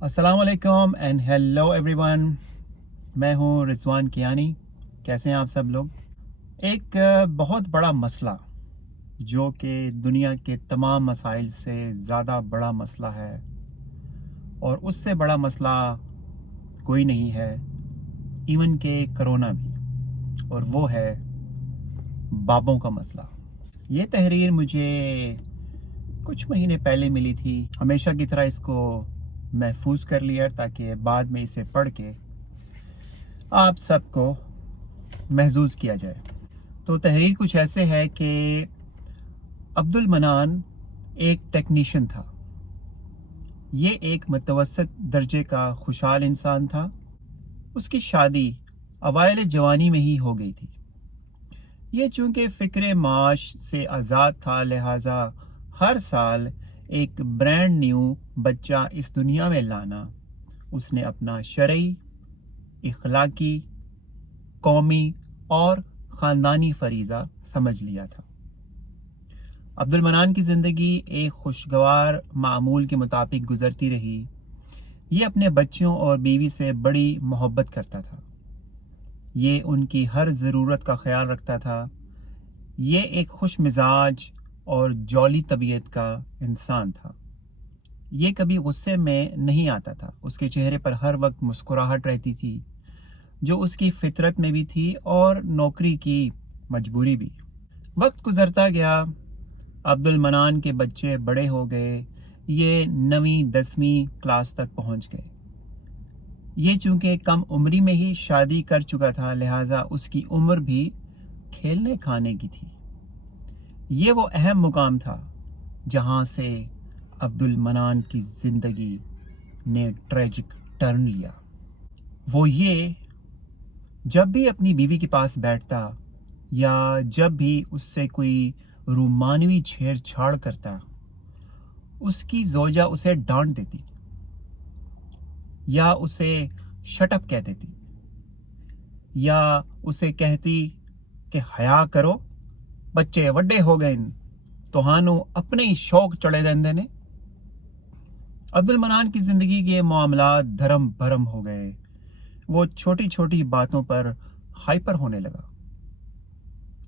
अस्सलाम वालेकुम and hello everyone. मैं हूं रिजवान कियानी। कैसे हैं आप सब लोग? एक बहुत बड़ा मसला जो कि दुनिया के तमाम मसाइल से ज़्यादा बड़ा मसला है और उससे बड़ा मसला कोई नहीं है, इवन के कोरोना भी, और वो है बाबों का मसला। ये तहरीर मुझे कुछ महीने पहले मिली थी। हमेशा की तरह इसको महफूज कर लिया ताकि बाद में इसे पढ़ के आप सबको महजूज किया जाए। तो तहरीर कुछ ऐसे है कि अब्दुल मनान एक टेक्नीशियन था। ये एक मुतवसत दर्जे का खुशहाल इंसान था। उसकी शादी अवाइल जवानी में ही हो गई थी। ये चूंकि फ़िक्र माश से आज़ाद था, लिहाजा हर साल एक ब्रांड न्यू बच्चा इस दुनिया में लाना उसने अपना शरई, इखलाकी, कौमी और ख़ानदानी फरीज़ा समझ लिया था। अब्दुल मनान की ज़िंदगी एक खुशगवार मामूल के मुताबिक गुजरती रही। ये अपने बच्चों और बीवी से बड़ी मोहब्बत करता था। ये उनकी हर ज़रूरत का ख्याल रखता था। ये एक खुश मिजाज और जौली तबीयत का इंसान था। ये कभी गुस्से में नहीं आता था। उसके चेहरे पर हर वक्त मुस्कुराहट रहती थी, जो उसकी फितरत में भी थी और नौकरी की मजबूरी भी। वक्त गुजरता गया। अब्दुल मनान के बच्चे बड़े हो गए। ये 9वीं 10वीं क्लास तक पहुंच गए। ये चूंकि कम उम्री में ही शादी कर चुका था, लिहाजा उसकी उम्र भी खेलने खाने की थी। ये वो अहम मुकाम था जहां से अब्दुल मनान की ज़िंदगी ने ट्रेजिक टर्न लिया। वो ये, जब भी अपनी बीवी के पास बैठता या जब भी उससे कोई रूमानवी छेड़छाड़ करता, उसकी जोजा उसे डांट देती या उसे शट अप कह देती या उसे कहती कि हया करो, बच्चे वड्डे हो गए, तुहानू अपने ही शौक चढ़े रहंदे ने। अब्दुल मनान की जिंदगी के मामलात धर्म भरम हो गए। वो छोटी छोटी बातों पर हाइपर होने लगा।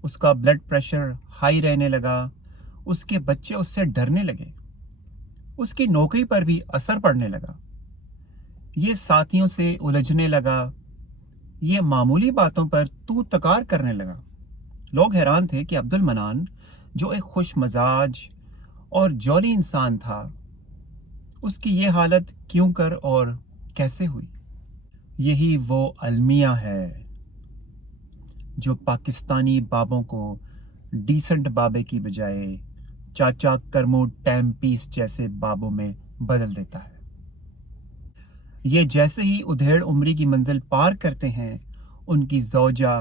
उसका ब्लड प्रेशर हाई रहने लगा। उसके बच्चे उससे डरने लगे। उसकी नौकरी पर भी असर पड़ने लगा। ये साथियों से उलझने लगा। ये मामूली बातों पर तू तकार करने लगा। लोग हैरान थे कि अब्दुल मनान, जो एक खुश मजाज और जौली इंसान था, उसकी ये हालत क्यों कर और कैसे हुई। यही वो अलमिया है जो पाकिस्तानी बाबों को डिसेंट बाबे की बजाय चाचा करमू टैम पीस जैसे बाबों में बदल देता है। ये जैसे ही उधेड़ उम्री की मंजिल पार करते हैं, उनकी जौजा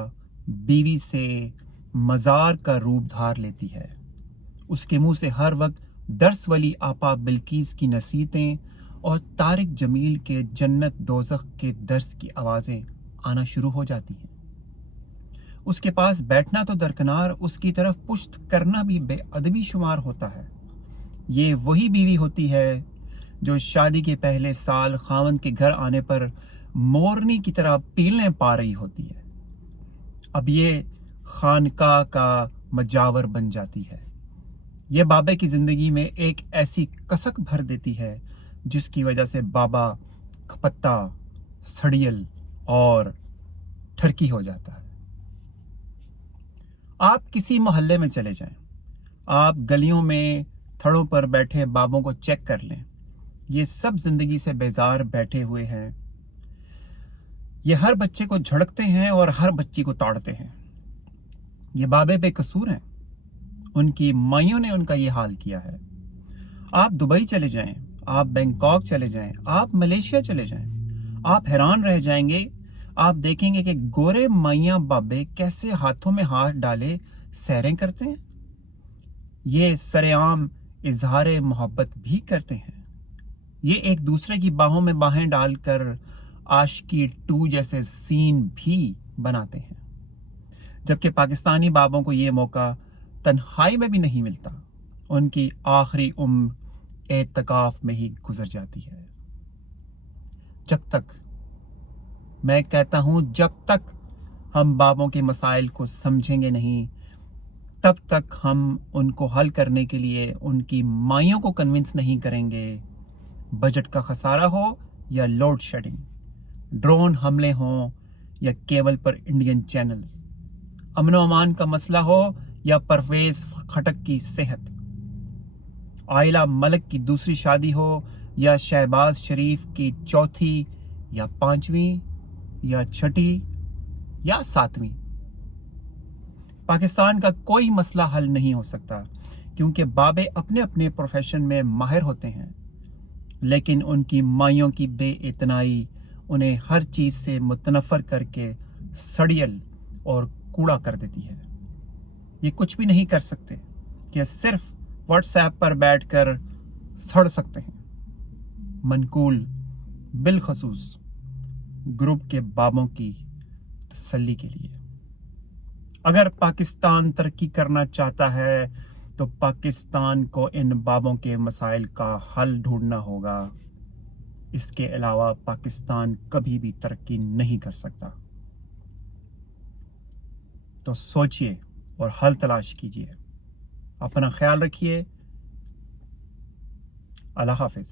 बीवी से मज़ार का रूप धार लेती है। उसके मुंह से हर वक्त दर्स वली आपा बिल्कीस की नसीहतें और तारिक जमील के जन्नत दोज़ख के दर्स की आवाज़ें आना शुरू हो जाती हैं। उसके पास बैठना तो दरकिनार, उसकी तरफ पुश्त करना भी बेअदबी शुमार होता है। ये वही बीवी होती है जो शादी के पहले साल खावंद के घर आने पर मोरनी की तरह पीलने पा रही होती है। अब ये खानका का मजावर बन जाती है। ये बाबे की जिंदगी में एक ऐसी कसक भर देती है जिसकी वजह से बाबा खपत्ता, सड़ियल और ठरकी हो जाता है। आप किसी मोहल्ले में चले जाएं, आप गलियों में थड़ों पर बैठे बाबों को चेक कर लें। ये सब जिंदगी से बेजार बैठे हुए हैं। ये हर बच्चे को झड़कते हैं और हर बच्ची को ताड़ते हैं। ये बाबे बेकसूर हैं। उनकी माइयों ने उनका ये हाल किया है। आप दुबई चले जाएं, आप बैंकॉक चले जाएं, आप मलेशिया चले जाएं, आप हैरान रह जाएंगे। आप देखेंगे कि गोरे माइयां बाबे कैसे हाथों में हाथ डाले सैरें करते हैं। ये सरेआम इजहार मोहब्बत भी करते हैं। ये एक दूसरे की बाहों में बाहें डालकर आशिकी 2 जैसे सीन भी बनाते हैं। जबकि पाकिस्तानी बाबों को ये मौका तन्हाई में भी नहीं मिलता। उनकी आखिरी उम्र एतकाफ में ही गुजर जाती है। जब तक, मैं कहता हूं जब तक हम बाबों के मसाइल को समझेंगे नहीं, तब तक हम उनको हल करने के लिए उनकी माइयों को कन्विंस नहीं करेंगे। बजट का खसारा हो या लोड शेडिंग, ड्रोन हमले हों या केबल पर इंडियन चैनल्स, अमन व अमान का मसला हो या परवेज खटक की सेहत, आयला मलिक की दूसरी शादी हो या शहबाज शरीफ की चौथी या पांचवीं या छठी या सातवीं, पाकिस्तान का कोई मसला हल नहीं हो सकता, क्योंकि बाबे अपने अपने प्रोफेशन में माहिर होते हैं, लेकिन उनकी माइयों की बेइतनाई उन्हें हर चीज से मुतनफर करके सड़ियल और कूड़ा कर देती है। ये कुछ भी नहीं कर सकते कि सिर्फ व्हाट्सएप पर बैठकर सड़ सकते हैं, मनकूल बिलखसूस ग्रुप के बाबों की तसल्ली के लिए। अगर पाकिस्तान तरक्की करना चाहता है तो पाकिस्तान को इन बाबों के मसाइल का हल ढूंढना होगा। इसके अलावा पाकिस्तान कभी भी तरक्की नहीं कर सकता। तो सोचिए और हल तलाश कीजिए। अपना ख्याल रखिए। अल्लाह हाफिज।